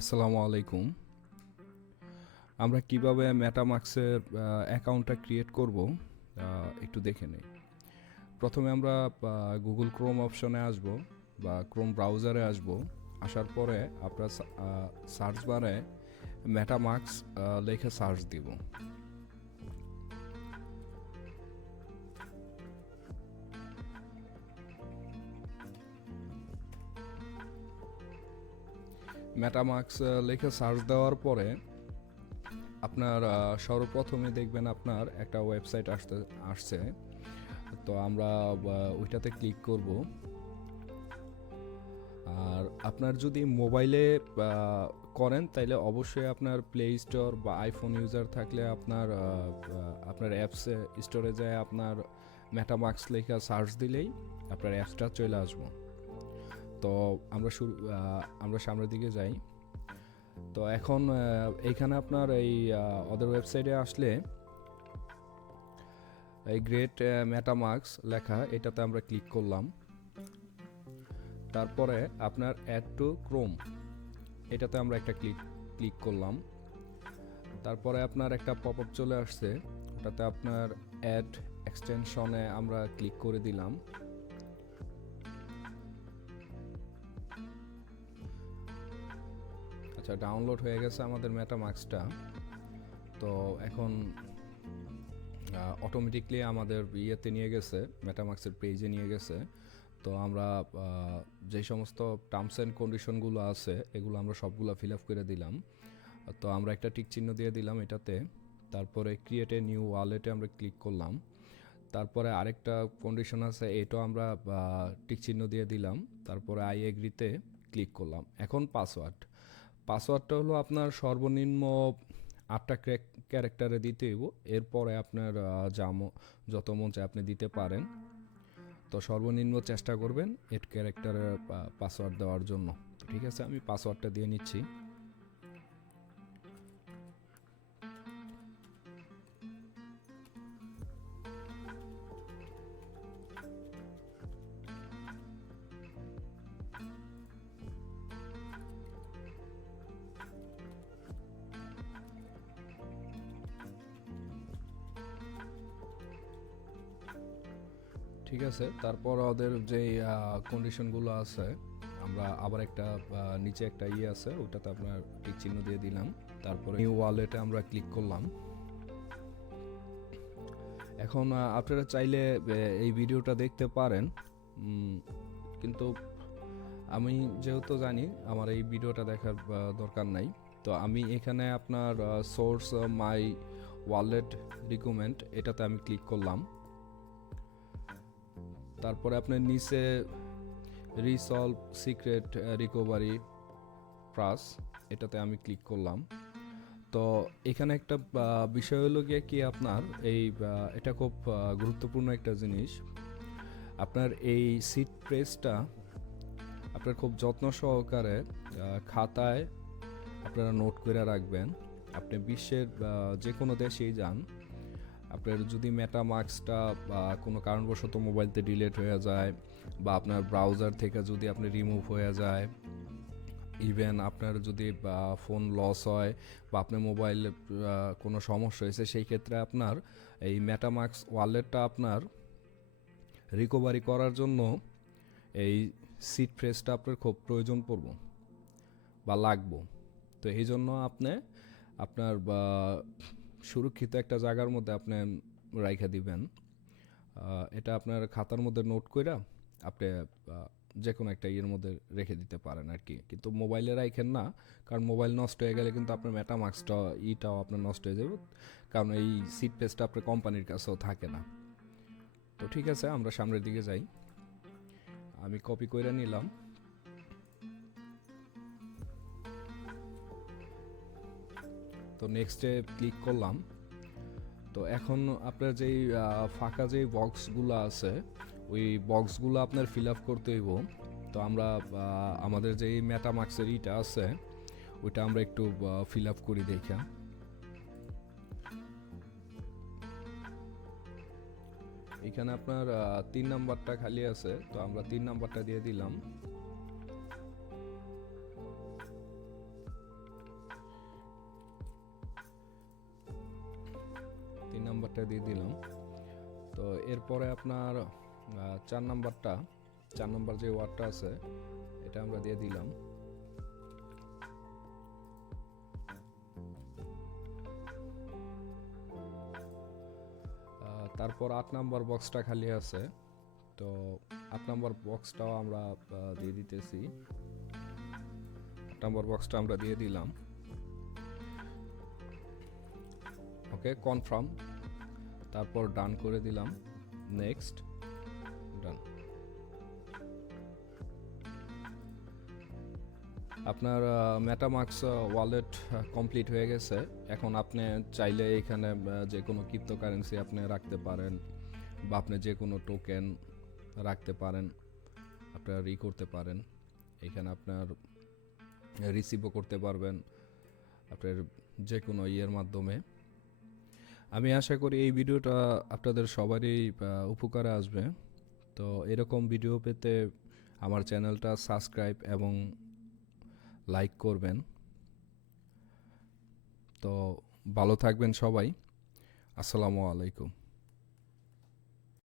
আসসালামু আলাইকুম। আমরা কিভাবে মেটামাক্সের অ্যাকাউন্টটা ক্রিয়েট করব একটু দেখে নেই। প্রথমে আমরা গুগল ক্রোম অপশনে আসব বা ক্রোম ব্রাউজারে আসব। আসার পরে আপনার সার্চ বারে মেটামাক্স লিখে সার্চ দিব। মেটামাক্স লিখে সার্চ দেওয়ার পরে আপনার সর্বপ্রথমে দেখবেন আপনার একটা ওয়েবসাইট আসছে। তো আমরা ওইটাতে ক্লিক করব। আর আপনার যদি মোবাইলে করেন তাইলে অবশ্যই আপনার প্লে স্টোর বা আইফোন ইউজার থাকলে আপনার অ্যাপসে স্টোরে যায় আপনার মেটামাক্স লেখা সার্চ দিলেই আপনার অ্যাপসটা চলে আসবো। তো আমরা সামনের দিকে যাই। তো এখন এইখানে আপনার এই ওদের ওয়েবসাইটে আসলে এই গ্রেট মেটামাক্স লেখা এটাতে আমরা ক্লিক করলাম। তারপরে আপনার অ্যাড টু ক্রোম এটাতে আমরা একটা ক্লিক করলাম। তারপরে আপনার একটা পপ আপ চলে আসছে, ওটাতে আপনার অ্যাড এক্সটেনশনে আমরা ক্লিক করে দিলাম। আচ্ছা, ডাউনলোড হয়ে গেছে আমাদের মেটামাক্সটা। তো এখন অটোমেটিকলি আমাদের ইয়েতে নিয়ে গেছে, মেটামাক্সের পেজে নিয়ে গেছে। তো আমরা যে সমস্ত টার্মস অ্যান্ড কন্ডিশনগুলো আছে এগুলো আমরা সবগুলো ফিল আপ করে দিলাম। তো আমরা একটা টিক চিহ্ন দিয়ে দিলাম এটাতে। তারপরে ক্রিয়েট এ নিউ ওয়ালেটে আমরা ক্লিক করলাম। তারপরে আরেকটা কন্ডিশন আছে, এটাও আমরা টিক চিহ্ন দিয়ে দিলাম। তারপরে আই এগ্রিতে ক্লিক করলাম। এখন পাসওয়ার্ডটা হলো আপনার সর্বনিম্ন 8টা ক্যারেক্টারে দিতে হইব। এরপরে আপনার যত মন চায় আপনি দিতে পারেন। তো সর্বনিম্ন চেষ্টা করবেন 8 ক্যারেক্টারের পাসওয়ার্ড দেওয়ার জন্য। ঠিক আছে, আমি পাসওয়ার্ডটা দিয়ে নিচ্ছি। ঠিক আছে, তারপর ওদের যে কন্ডিশনগুলো আছে আমরা আবার একটা নিচে একটা আছে ওটাতে আপনার টিক চিহ্ন দিয়ে দিলাম। তারপরে নিউ ওয়ালেটে আমরা ক্লিক করলাম। এখন আপনারা চাইলে এই ভিডিওটা দেখতে পারেন, কিন্তু আমি যেহেতু জানি আমার এই ভিডিওটা দেখার দরকার নাই। তো আমি এখানে আপনার সোর্স মাই ওয়ালেট রিকমেন্ড এটাতে আমি ক্লিক করলাম। তারপরে আপনার নিচে রিসলভ সিক্রেট রিকভারি প্রাস এটাতে আমি ক্লিক করলাম। তো এখানে একটা বিষয় হলো গিয়ে কি আপনার এটা খুব গুরুত্বপূর্ণ একটা জিনিস। আপনার এই সিট প্রেসটা আপনার খুব যত্ন সহকারে খাতায় আপনারা নোট করে রাখবেন। আপনি বিশ্বের যে কোনো দেশেই যান, আপনার যদি মেটামাক্সটা কোনো কারণবশত মোবাইলতে ডিলিট হয়ে যায় বা আপনার ব্রাউজার থেকে যদি আপনি রিমুভ হয়ে যায়, ইভেন আপনার যদি ফোন লস হয় বা আপনার মোবাইলে কোনো সমস্যা হয়েছে, সেই ক্ষেত্রে আপনার এই মেটামাক্স ওয়ালেটটা আপনার রিকভারি করার জন্য এই সিট ফ্রেশটা আপনার খুব প্রয়োজন পড়ব বা লাগবো। তো এই জন্য আপনি আপনার সুরক্ষিত একটা জায়গার মধ্যে আপনি রাইখা দিবেন। এটা আপনার খাতার মধ্যে নোট কইরা আপনি যে কোনো একটা ইয়ের মধ্যে রেখে দিতে পারেন আর কি, কিন্তু মোবাইলে রাখেন না। কারণ মোবাইল নষ্ট হয়ে গেলে কিন্তু আপনার মেটামাক্সটা ইটাও আপনার নষ্ট হয়ে যাবে, কারণ এই সিট পেজটা আপনার কোম্পানির কাছেও থাকে না। তো ঠিক আছে, আমরা সামনের দিকে যাই। আমি কপি করে নিলাম। তো নেক্সটে ক্লিক করলাম। তো এখন আপনার যেই ফাঁকা যেই বক্সগুলো আছে ওই বক্সগুলো আপনার ফিল আপ করতে হইব। তো আমরা আমাদের যেই মেটামাক্সের ইটা আছে ওইটা আমরা একটু ফিল আপ করি দেখা। এখানে আপনার 3 নাম্বারটা খালি আছে, তো আমরা 3 নাম্বারটা দিয়ে দিলাম। এটা দিয়ে দিলাম। তো এরপরে আপনার 4 নাম্বার যে ওয়ার্ডটা আছে এটা আমরা দিয়ে দিলাম। তারপর 8 নাম্বার বক্সটা খালি আছে, তো 8 নাম্বার বক্সটাও আমরা দিয়ে দিতেছি। 8 নাম্বার বক্সটা আমরা দিয়ে দিলাম। ওকে, কনফার্ম, তারপর ডান করে দিলাম, নেক্সট, ডান। আপনার মেটামাস্ক ওয়ালেট কমপ্লিট হয়ে গেছে। এখন আপনি চাইলে এখানে যে কোনো ক্রিপ্টোকারেন্সি আপনি রাখতে পারেন, বা আপনি যে কোনো টোকেন রাখতে পারেন, আপনার করতে পারেন। এখানে আপনার রিসিভও করতে পারবেন আপনার যে কোনো ইয়ের মাধ্যমে। আমি আশা করি এই ভিডিওটা আপনাদের সবারই উপকারে আসবে। তো এরকম ভিডিও পেতে আমার চ্যানেলটা সাবস্ক্রাইব এবং লাইক করবেন। তো ভালো থাকবেন সবাই। আসসালামু আলাইকুম।